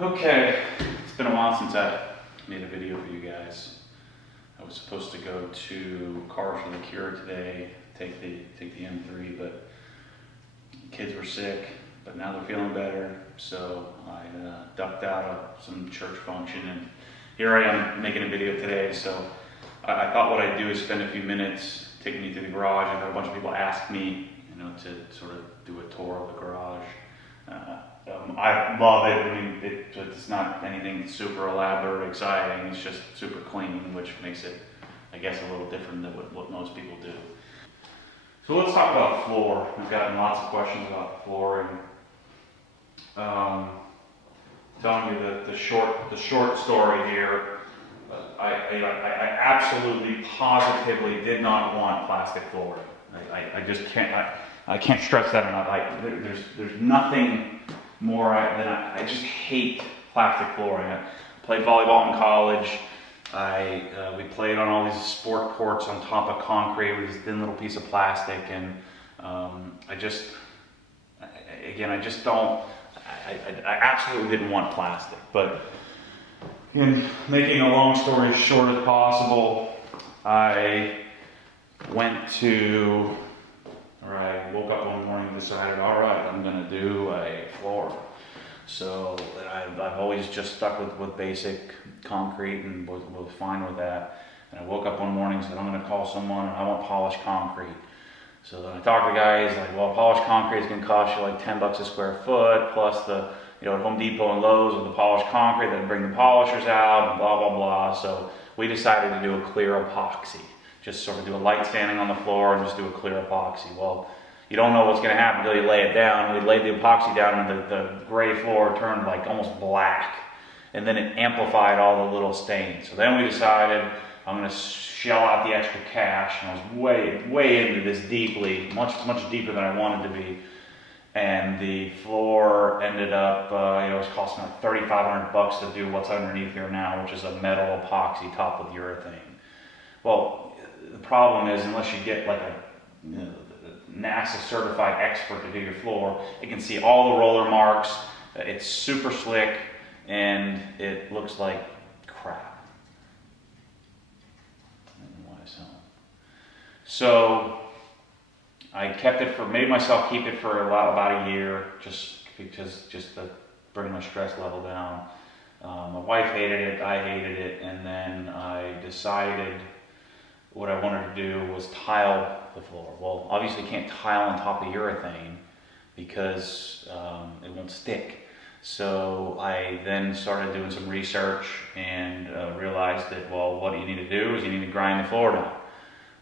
Okay, it's been a while since I made a video for you guys. I was supposed to go to Cars for the Cure today, take the M3, but the kids were sick, but now they're feeling better, so I ducked out of some church function, and here I am making a video today. So I thought what I'd do is spend a few minutes taking you through the garage. I've had a bunch of people ask me, to sort of do a tour of the garage. I love it. I mean, it's not anything super elaborate or exciting. It's just super clean, which makes it, I guess, a little different than what most people do. So let's talk about floor. I've gotten lots of questions about flooring. Telling you that the short story here. I absolutely, positively did not want plastic flooring. I just can't. I can't stress that enough. There's nothing more than I just hate plastic flooring. I played volleyball in college. We played on all these sport courts on top of concrete with this thin little piece of plastic, and I absolutely didn't want plastic. But in making a long story short as possible, I woke up one morning and decided, all right, I'm going to do a floor. So I've always just stuck with basic concrete and was fine with that. And I woke up one morning and said, I'm going to call someone and I want polished concrete. So then I talked to guys like, well, polished concrete is going to cost you like $10 a square foot, plus the, at Home Depot and Lowe's with the polished concrete, then bring the polishers out and blah, blah, blah. So we decided to do a clear epoxy. Just sort of do a light sanding on the floor and just do a clear epoxy. Well, you don't know what's going to happen until you lay it down. We laid the epoxy down and the gray floor turned like almost black. And then it amplified all the little stains. So then we decided I'm going to shell out the extra cash. And I was way into this deeply, much deeper than I wanted to be. And the floor ended up, it was costing like $3,500 to do what's underneath here now, which is a metal epoxy topped with urethane. Well, the problem is, unless you get like a NASA certified expert to do your floor, it can see all the roller marks. It's super slick and it looks like crap. I don't know why I sound. So I made myself keep it for about a year, just to bring my stress level down. My wife hated it, I hated it, and then I decided what I wanted to do was tile the floor. Well, obviously you can't tile on top of urethane because it won't stick. So I then started doing some research and realized that, well, what you need to do is you need to grind the floor down.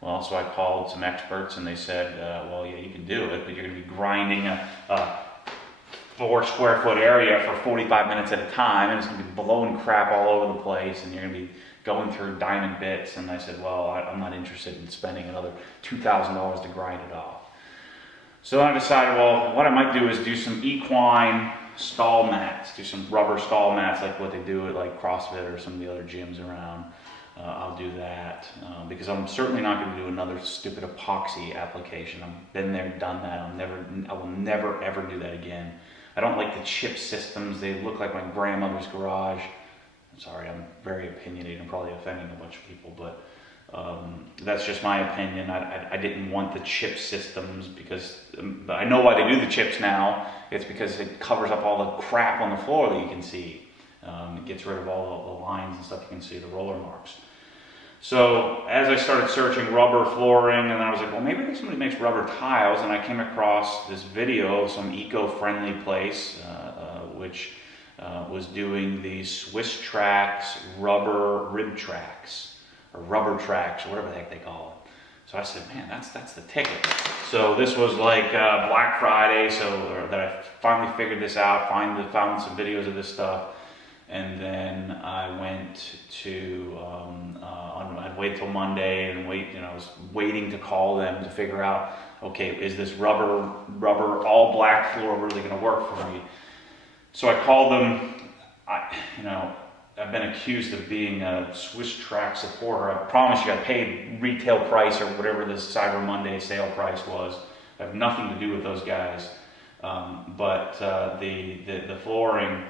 Well, so I called some experts and they said, well, yeah, you can do it, but you're going to be grinding a 4 square foot area for 45 minutes at a time, and it's going to be blowing crap all over the place, and you're going to be going through diamond bits. And I said, well, I'm not interested in spending another $2,000 to grind it off. So then I decided, well, what I might do is do some equine stall mats, do some rubber stall mats like what they do at like CrossFit or some of the other gyms around. I'll do that because I'm certainly not going to do another stupid epoxy application. I've been there, done that. I will never ever do that again. I don't like the chip systems. They look like my grandmother's garage. I'm sorry, I'm very opinionated. I'm probably offending a bunch of people, but that's just my opinion. I didn't want the chip systems because I know why they do the chips now. It's because it covers up all the crap on the floor that you can see. It gets rid of all the lines and stuff you can see, the roller marks. So as I started searching rubber flooring, and then I was like, well, maybe somebody makes rubber tiles, and I came across this video of some eco-friendly place which was doing the Swisstrax rubber rib tracks, or rubber tracks, or whatever the heck they call it. So I said, man, that's the ticket. So this was like Black Friday, so that I finally figured this out, found some videos of this stuff. And then I went to, I'd wait till Monday and I was waiting to call them to figure out, okay, is this rubber all black floor really going to work for me? So I called them. I've been accused of being a Swisstrax supporter. I promise you, I paid retail price or whatever this Cyber Monday sale price was. I have nothing to do with those guys. But the flooring,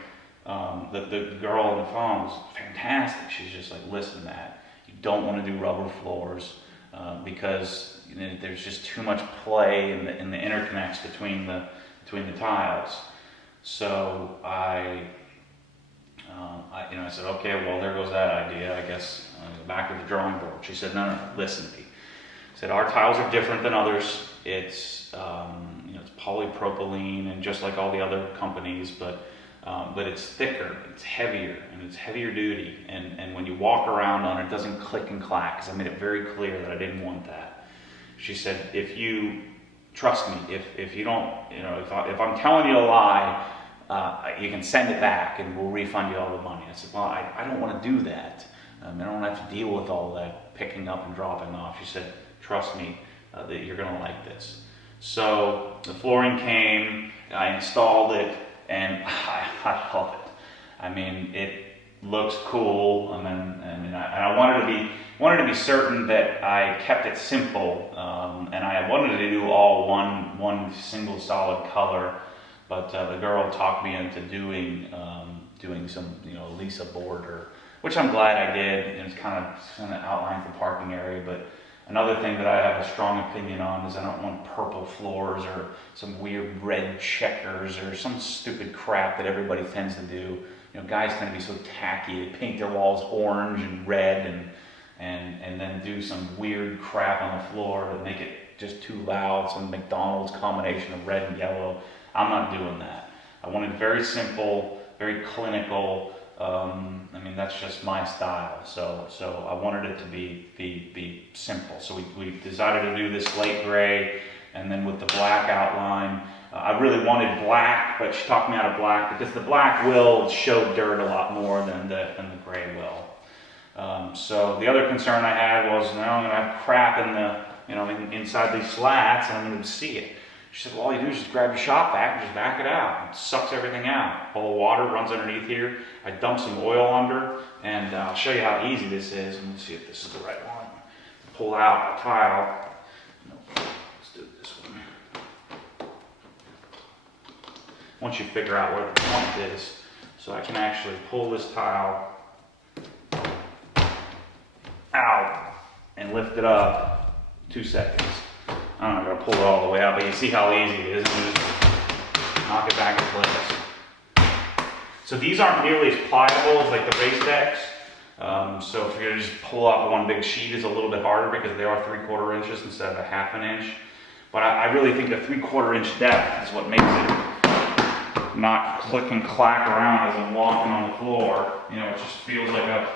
The girl on the phone was fantastic. She's just like, listen, Matt, you don't want to do rubber floors because there's just too much play in the interconnects between the tiles. So I said, okay, well, there goes that idea. I guess back to the drawing board. She said, no, listen to me. I said, our tiles are different than others. It's it's polypropylene, and just like all the other companies, but it's thicker, it's heavier, and it's heavier duty. And when you walk around on it, it doesn't click and clack. Because I made it very clear that I didn't want that. She said, if you trust me, if you don't, if I'm telling you a lie, you can send it back and we'll refund you all the money. I said, well, I don't want to do that. I don't have to deal with all that picking up and dropping off. She said, trust me, that you're going to like this. So the flooring came, I installed it, and I love it. I mean, it looks cool. I wanted to be certain that I kept it simple, and I wanted to do all one single solid color. But the girl talked me into doing some Lisa border, which I'm glad I did. And it's kind of outlines the parking area. But another thing that I have a strong opinion on is I don't want purple floors or some weird red checkers or some stupid crap that everybody tends to do. Guys tend to be so tacky. They paint their walls orange and red and then do some weird crap on the floor that make it just too loud. Some McDonald's combination of red and yellow. I'm not doing that. I want it very simple, very clinical. That's just my style. So I wanted it to be simple. So we decided to do this slate gray, and then with the black outline. I really wanted black, but she talked me out of black because the black will show dirt a lot more than the gray will. So the other concern I had was, I'm going to have crap inside these slats, and I'm going to see it. She said, well, all you do is just grab your shop vac and just vac it out. It sucks everything out. All the water runs underneath here. I dump some oil under, and I'll show you how easy this is. And let's see if this is the right one. Pull out a tile. Let's do this one. Once you figure out where the point is, so I can actually pull this tile out and lift it up 2 seconds. I'm not going to pull it all the way out, but you see how easy it is. And just knock it back in place. So these aren't nearly as pliable as like the race decks. So if you're going to just pull off one big sheet, is a little bit harder because they are 3/4 inches instead of a 1/2 inch. But I really think the 3/4 inch depth is what makes it not click and clack around as I'm walking on the floor. It just feels like a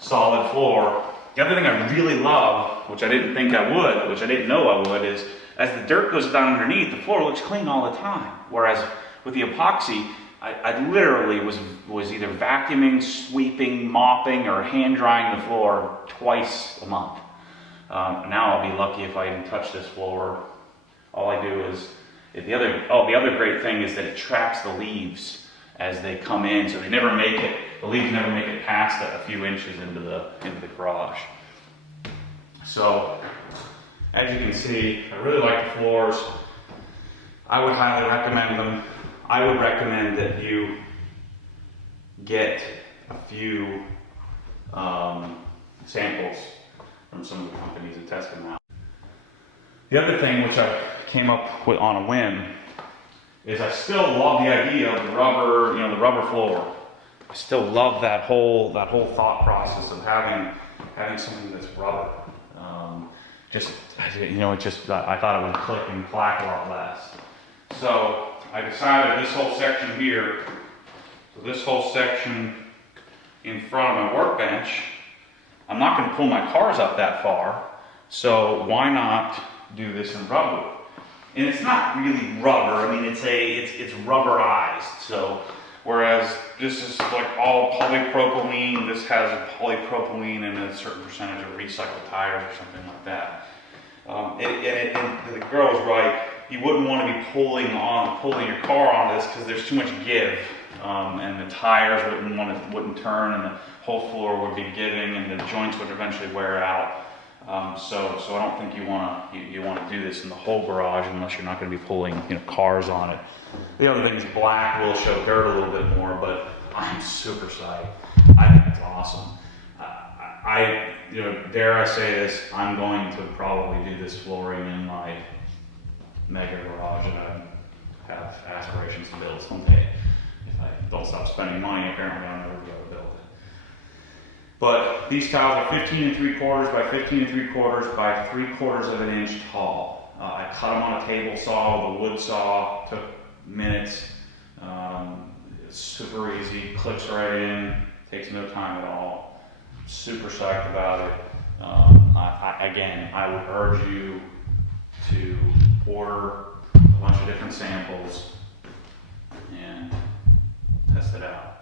solid floor. The other thing I really love, which I didn't think I would, which I didn't know I would, is as the dirt goes down underneath, the floor looks clean all the time. Whereas with the epoxy, I literally was either vacuuming, sweeping, mopping, or hand drying the floor twice a month. Now I'll be lucky if I even touch this floor. All I do is, the other great thing is that it traps the leaves as they come in, so the leaves never make it past a few inches into the garage. So, as you can see, I really like the floors. I would highly recommend them. I would recommend that you get a few samples from some of the companies and test them out. The other thing which I came up with on a whim is I still love the idea of the rubber floor. I still love that whole thought process of having something that's rubber. I thought it would click and clack a lot less. So I decided this whole section here, this whole section in front of my workbench, I'm not going to pull my cars up that far. So why not do this in rubber? And it's not really rubber. It's rubberized. So whereas this is like all polypropylene, this has a polypropylene and a certain percentage of recycled tires or something like that. And the girl was right. You wouldn't want to be pulling your car on this because there's too much give, and the tires wouldn't turn, and the whole floor would be giving, and the joints would eventually wear out. So I don't think you want to do this in the whole garage unless you're not going to be pulling cars on it. The other thing is black will show dirt a little bit more, but I'm super psyched. I think it's awesome. Dare I say this, I'm going to probably do this flooring in my mega garage that I have aspirations to build someday. If I don't stop spending money, apparently I'll never be able to build it. But these tiles are 15 3/4 by 15 3/4 by 3/4 of an inch tall. I cut them on a table saw, the wood saw, took minutes. It's super easy, clips right in, takes no time at all. Super psyched about it. I would urge you to order a bunch of different samples and test it out.